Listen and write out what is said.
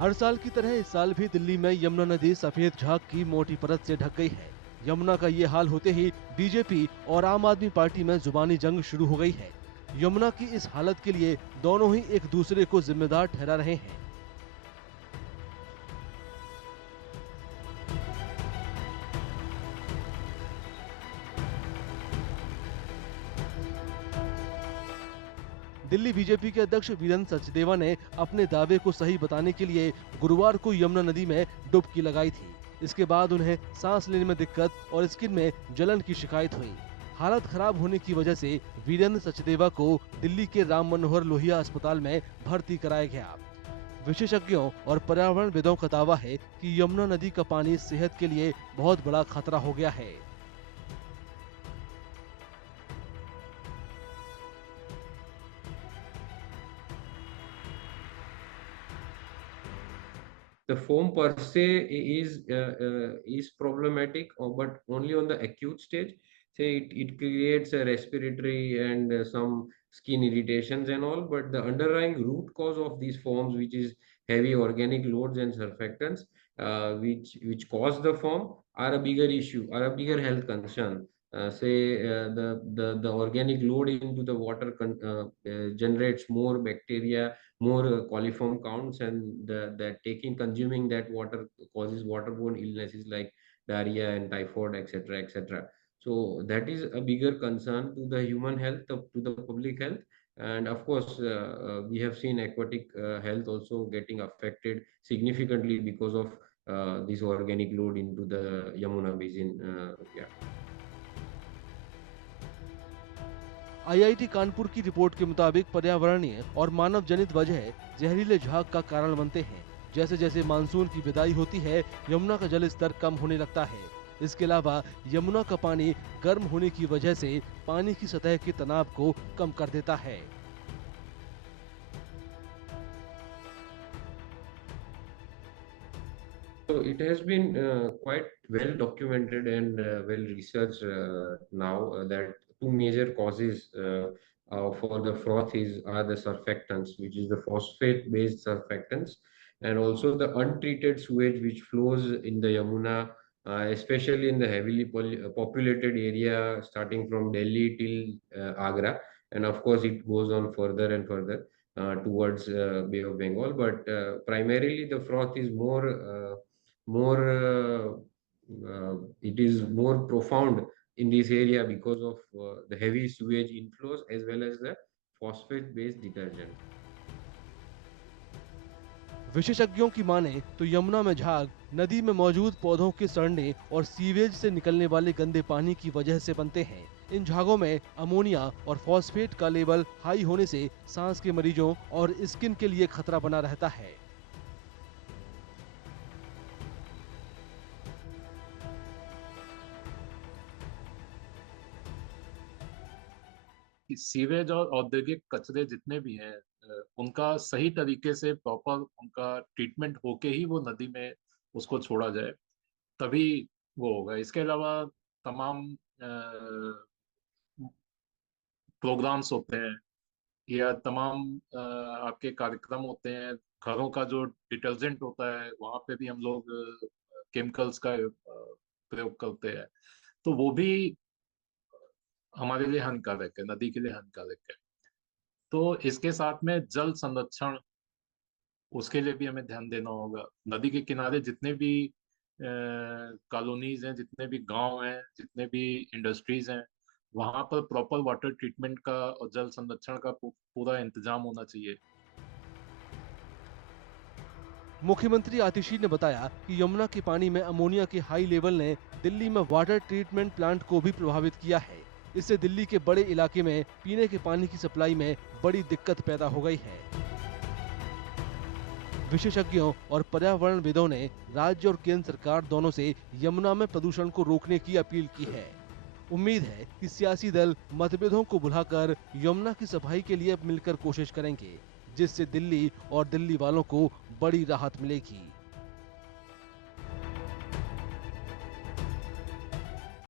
हर साल की तरह इस साल भी दिल्ली में यमुना नदी सफेद झाग की मोटी परत से ढक गई है। यमुना का ये हाल होते ही बीजेपी और आम आदमी पार्टी में जुबानी जंग शुरू हो गई है। यमुना की इस हालत के लिए दोनों ही एक दूसरे को जिम्मेदार ठहरा रहे हैं। दिल्ली बीजेपी के अध्यक्ष वीरेंद्र सचदेवा ने अपने दावे को सही बताने के लिए गुरुवार को यमुना नदी में डुबकी लगाई थी। इसके बाद उन्हें सांस लेने में दिक्कत और स्किन में जलन की शिकायत हुई। हालत खराब होने की वजह से वीरेंद्र सचदेवा को दिल्ली के राम मनोहर लोहिया अस्पताल में भर्ती कराया गया। विशेषज्ञों और पर्यावरणविदों का दावा है कि यमुना नदी का पानी सेहत के लिए बहुत बड़ा खतरा हो गया है। The foam per se is problematic, but only on the acute stage. Say it creates a respiratory and some skin irritations and all, but the underlying root cause of these foams, which is heavy organic loads and surfactants, which cause the foam, are a bigger issue, are a bigger health concern. The organic load into the water generates more bacteria, more coliform counts, and that consuming that water causes waterborne illnesses like diarrhea and typhoid, etc., etc. So that is a bigger concern to the human health, to the public health. And of course, we have seen aquatic health also getting affected significantly because of this organic load into the Yamuna basin. Yeah. IIT Kanpur की report के मुताबिक पर्यावरणीय और मानव जनित वजह जहरीले झाग का कारण बनते हैं। जैसे जैसे मानसून की विदाई होती है, यमुना का जल स्तर कम होने लगता है। इसके अलावा यमुना का पानी गर्म होने की वजह से पानी की सतह के तनाव को कम कर देता है। So it has been quite well documented and well researched now that two major causes for the froth are the surfactants, which is the phosphate-based surfactants, and also the untreated sewage which flows in the Yamuna, especially in the heavily populated area starting from Delhi till Agra, and of course it goes on further and further towards Bay of Bengal. But primarily the froth is it is more profound in this area because of the heavy sewage inflows as well as the phosphate based detergent. विशेषज्ञों की माने तो यमुना में झाग नदी में मौजूद पौधों के सड़ने और सीवेज से निकलने वाले गंदे पानी की वजह से बनते हैं। इन झागों में अमोनिया और फॉस्फेट का लेवल हाई होने से सांस के मरीजों और स्किन के लिए खतरा बना रहता है। सीवेज और औद्योगिक कचरे जितने भी हैं उनका सही तरीके से प्रॉपर उनका ट्रीटमेंट होके ही वो नदी में उसको छोड़ा जाए, तभी वो होगा। इसके अलावा तमाम प्रोग्राम्स होते हैं या तमाम आपके कार्यक्रम होते हैं, घरों का जो डिटर्जेंट होता है वहाँ पे भी हम लोग केमिकल्स का प्रयोग करते हैं, तो वो भी हमारे लिए हानिकारक है, नदी के लिए हानिकारक है। तो इसके साथ में जल संरक्षण, उसके लिए भी हमें ध्यान देना होगा। नदी के किनारे जितने भी कॉलोनीज हैं, जितने भी गांव हैं, जितने भी इंडस्ट्रीज हैं, वहां पर प्रॉपर वाटर ट्रीटमेंट का और जल संरक्षण का पूरा इंतजाम होना चाहिए। मुख्यमंत्री आतिशी ने बताया कि यमुना के पानी में अमोनिया के हाई लेवल ने दिल्ली में वाटर ट्रीटमेंट प्लांट को भी प्रभावित किया है। इससे दिल्ली के बड़े इलाके में पीने के पानी की सप्लाई में बड़ी दिक्कत पैदा हो गई है। विशेषज्ञों और पर्यावरणविदों ने राज्य और केंद्र सरकार दोनों से यमुना में प्रदूषण को रोकने की अपील की है। उम्मीद है कि सियासी दल मतभेदों को भुलाकर यमुना की सफाई के लिए मिलकर कोशिश करेंगे, जिससे दिल्ली और दिल्ली वालों को बड़ी राहत मिलेगी।